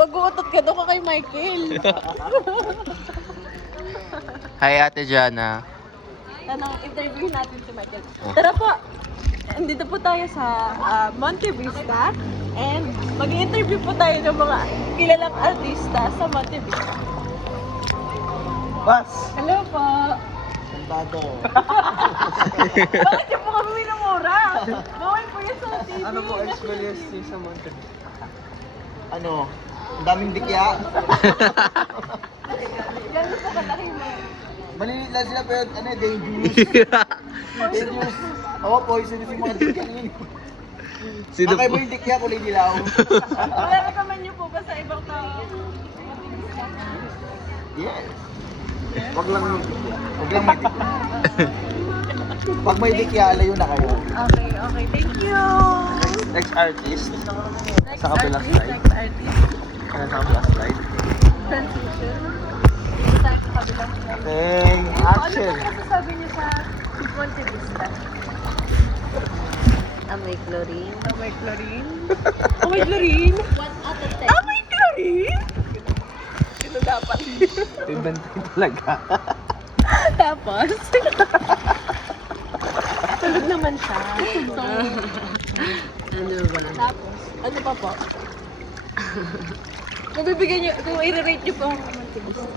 Mag-uutot ka doon ka kay Michael. Hi, Ate Jana. Tanong, interview natin si Michael. Tara po! Andito po tayo sa Monte Vista. And mag-interview po tayo ng mga kilalang artista sa Monte Vista. Bas! Hello po! Santado. Bakit yung po kami minumura? Bawal po yan sa TV. Ano po experience niyo sa Monte Vista? Ano? Ang daming dikya. Gano'n po kalaki mo. Maliliit lang sila pero ano, dangerous. Dangerous. Oo, poisonous yung mga dikya yun. Sino Kakay po? mo yung dikya, kulay dilaw. Wala recommend niyo po ba sa ibang tao? Yes. Wag lang may dikya. Wag lang may dikya. Pag may dikya, layo na kayo. Okay, okay. Thank you! Next artist. Next Sa kabilang artist, slide. next artist. Ano sa kabilang slide? Transition. Dito tayo sa kabilang slide. Okay, Ano action. po masasabi niyo sa Monte Vista? Amoy chlorine. Amoy chlorine? Amoy chlorine? 1 out of 10. Amoy chlorine? Ito dapat. Inventary talaga. Tapos? Tulog naman siya. Ano ba? Tapos? Ano pa po? Kung bibigyan niyo, kung i-rate niyo po ang Monte Vista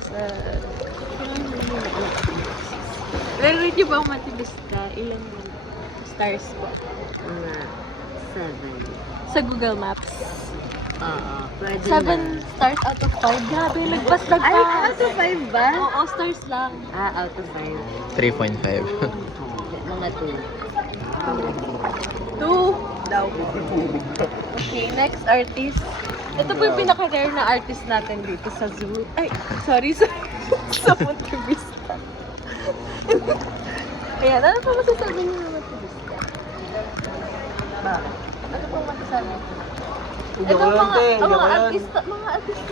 i-rate niyo po ang Monte Vista, ilang stars po? Mga 7. Sa Google Maps. Oo, pwede 7 stars out of 5. Grabe, lagpas. Ay, out of 5 ba? Oo, stars lang. Out of 5. 3.5. Mga 2. 2 daw. Okay, next artist. Ito po yung pinaka-rare na artist natin dito sa zoo. Ay, sorry, sa Monte Vista. Ayan, ano po masasabi niyo ng Monte Vista? Ano po masasabi niyo? Ito mga artista ng Monte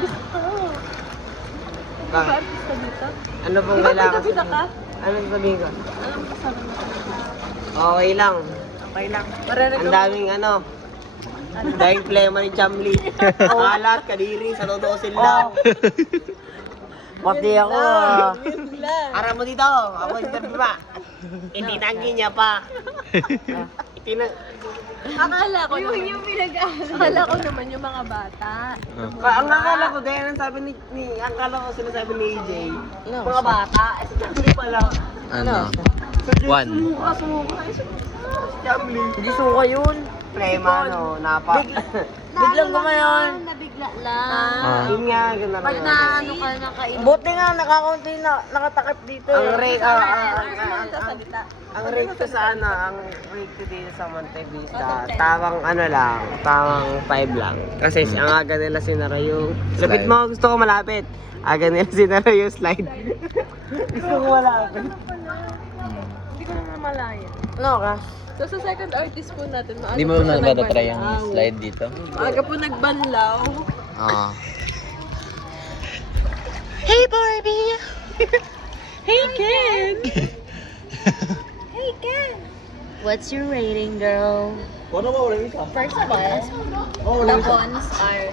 Vista. Mga artista dito. Ano pong Di ba kailangan bida-bida ka? Ano sabihin ko? Ano masasabi mo? Okay lang. Okay lang. Ang daming ano. Dahil plema ni Chamli. Kalat, kadiri, sa tutusin lang. Pati ako. Yun lang. Para mo dito. Ako interview pa. Hindi nanggi niya pa. Akala ko yung Akala ko naman yung mga bata. Ang akala ko din, ang sabi ang akala ko sinasabi ni AJ, mga bata, si Chamli pala. Ano? 1. Sumuka. Chamli. Hindi suka yun. Plema, no, napa. Biglang gumayon. Nabigla lang. Yun nga, gano'n Pag lang. na ano ka, nakainom. Buti nga, nakakunti na, nakatakip dito. Ang rate, ang rate ko sa ano, ang rate ko dito sa Monte Vista, tamang ano lang, tamang 5 lang. Kasi ang aga nila sinara yung, lapit mo, gusto ko malapit. Aga nila sinara yung slide. Gusto ko malapit. Hindi ko na malaya. Ano ka? So sa second artist po natin, maaga Hindi mo po na siya ba try nagbanlaw. yung slide dito? Maaga po nagbanlaw. Oo. Hey Barbie! Hey Ken! Hey Ken! What's your rating, girl? Ano ba wala isa? First of all, Oh, wala the isa. cons are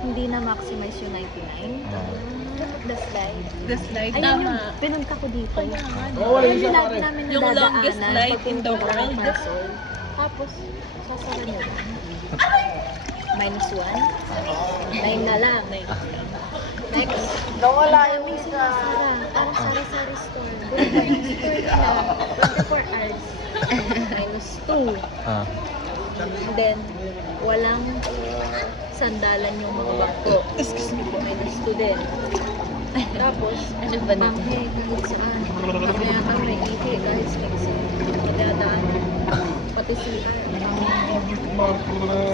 hindi na maximize yung 99. The slide. The slide. Ayun yung pinunta ko dito. Oh, wala Ayun isa yung lagi pare. namin Yung longest nadadaanan slide pag in the pumunta ng world. Quezon. Tapos, sasara nyo. -1. 9 na lang. Next. Nawala Ang daming sinasara. Parang sari-sari store. Store na. 24 hours. -2. Ah. And then, walang sandalan yung mga bato. Excuse me po. -2 din. Tapos, ano ba na? Manghe, kahit saan. Kaya kami, ihi, kahit sa exit. Nadadaan. Pati CR.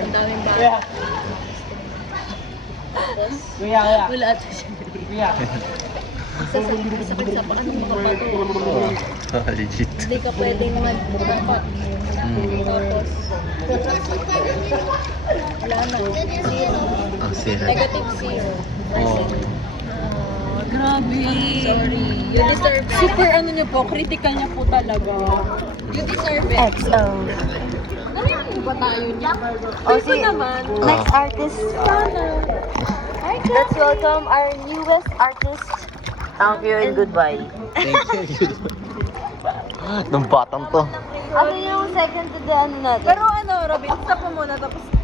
Sa daming bato. Tapos, Kuya. wala ito siya. Kuya. Sakit sa paan ng mga bato. Legit. Hindi ka pwedeng mag-dapat. Tapos, wala na. Zero. Ang sira. Negative 0. Oo. Grabe. Sorry. You deserve it. Super ano niyo po, critical niyo po talaga. You deserve it. Ano yung ba tayo niya? Oh, Ito naman. Next artist. Let's welcome our newest artist. Thank you and goodbye. Thank you. Nung batang to. Ano yung second to the ano natin? Pero ano, Robin, stop mo muna tapos